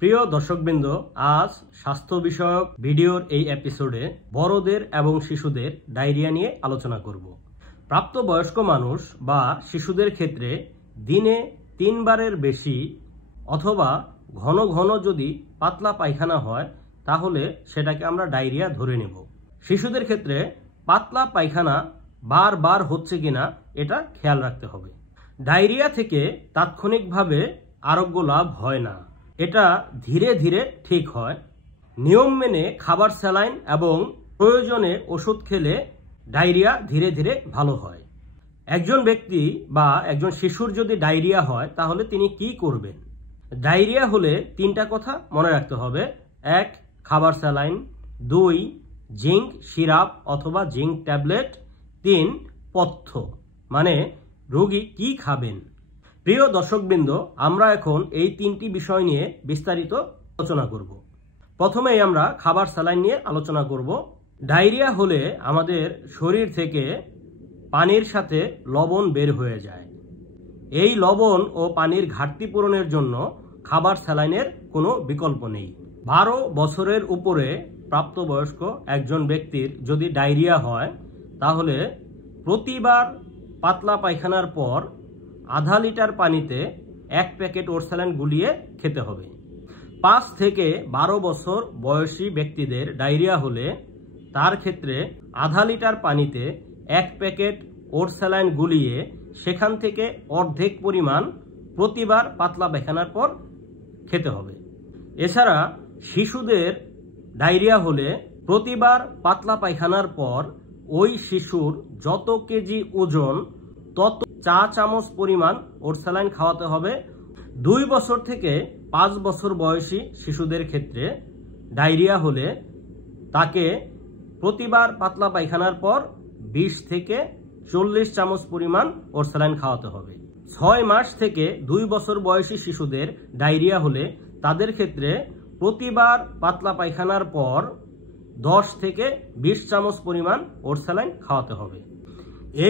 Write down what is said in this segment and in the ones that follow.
প্রিয় দর্শকবৃন্দ, আজ স্বাস্থ্য বিষয়ক ভিডিওর এই এপিসোডে বড়দের এবং শিশুদের ডায়রিয়া নিয়ে আলোচনা করব। প্রাপ্তবয়স্ক মানুষ বা শিশুদের ক্ষেত্রে দিনে 3 বারের বেশি অথবা ঘন ঘন যদি পাতলা পায়খানা হয় তাহলে সেটাকে আমরা ডায়রিয়া ধরে নেব। শিশুদের ক্ষেত্রে পাতলা পায়খানা বারবার হচ্ছে কিনা এটা খেয়াল রাখতে হবে। ডায়রিয়া থেকে তাৎক্ষণিকভাবে আরোগ্য লাভ হয় না, এটা ধীরে ধীরে ঠিক হয়। নিয়ম মেনে খাবার, স্যালাইন এবং প্রয়োজনে ওষুধ খেলে ডায়রিয়া ধীরে ধীরে ভালো হয়। একজন ব্যক্তি বা একজন শিশুর যদি ডায়রিয়া হয় তাহলে তিনি কি করবেন? ডায়রিয়া হলে 3টা কথা মনে রাখতে হবে। 1. খাবার, স্যালাইন। 2. জিঙ্ক সিরাপ অথবা জিঙ্ক ট্যাবলেট। 3. পথ্য, মানে রোগী কি খাবেন। প্রিয় দর্শকবৃন্দ, আমরা এখন এই 3টি বিষয় নিয়ে বিস্তারিত আলোচনা করব। প্রথমেই আমরা খাবার, স্যালাইন নিয়ে আলোচনা করব। ডায়রিয়া হলে আমাদের শরীর থেকে পানির সাথে লবণ বের হয়ে যায়। এই লবণ ও পানির ঘাটতি পূরণের জন্য খাবার, স্যালাইনের কোনো বিকল্প নেই। 12 বছরের উপরে প্রাপ্তবয়স্ক একজন ব্যক্তির যদি ডায়রিয়া হয় তাহলে প্রতিবার পাতলা পায়খানার পর আধা লিটার পানিতে 1 প্যাকেট ওরসালাইন গুলিয়ে খেতে হবে। 5 থেকে 12 বছর বয়সী ব্যক্তিদের ডায়রিয়া হলে তার ক্ষেত্রে আধা লিটার পানিতে 1 প্যাকেট ওরসালাইন গুলিয়ে সেখান থেকে অর্ধেক পরিমাণ প্রতিবার পাতলা পায়খানার পর খেতে হবে। এছাড়া শিশুদের ডায়রিয়া হলে প্রতিবার পাতলা পায়খানার পর ওই শিশুর যত কেজি ওজন তত 4 চামচ পরিমাণ ওরসালাইন খাওয়াতে হবে। 2 বছর থেকে 5 বছর বয়সী শিশুদের ক্ষেত্রে ডায়রিয়া হলে তাকে প্রতিবার পাতলা পায়খানার পর 20 থেকে 40 চামচ পরিমাণ ওরসালাইন খাওয়াতে হবে। 6 মাস থেকে 2 বছর বয়সী শিশুদের ডায়রিয়া হলে তাদের ক্ষেত্রে প্রতিবার পাতলা পায়খানার পর 10 থেকে 20 চামচ পরিমাণ ওরসালাইন খাওয়াতে হবে।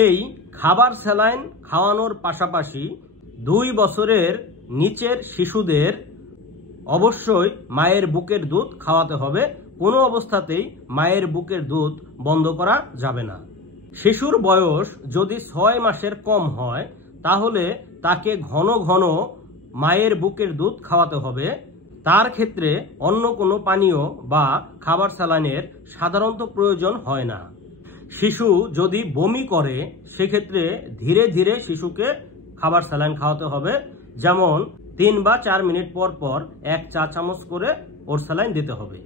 এই খাবার, স্যালাইন খাওয়ানোর পাশাপাশি 2 বছরের নিচের শিশুদের অবশ্যই মায়ের বুকের দুধ খাওয়াতে হবে। কোনো অবস্থাতেই মায়ের বুকের দুধ বন্ধ করা যাবে না। শিশুর বয়স যদি 6 মাসের কম হয় তাহলে তাকে ঘন ঘন মায়ের বুকের দুধ খাওয়াতে হবে। তার ক্ষেত্রে অন্য কোনো পানীয় বা খাবার, স্যালাইনের সাধারণত প্রয়োজন হয় না। শিশু যদি বমি করে সেক্ষেত্রে ধীরে ধীরে শিশুকে খাবার, স্যালাইন খাওয়াতে হবে। যেমন 3 বা 4 মিনিট পর পর 1 চা চামচ করে ওরসালাইন দিতে হবে।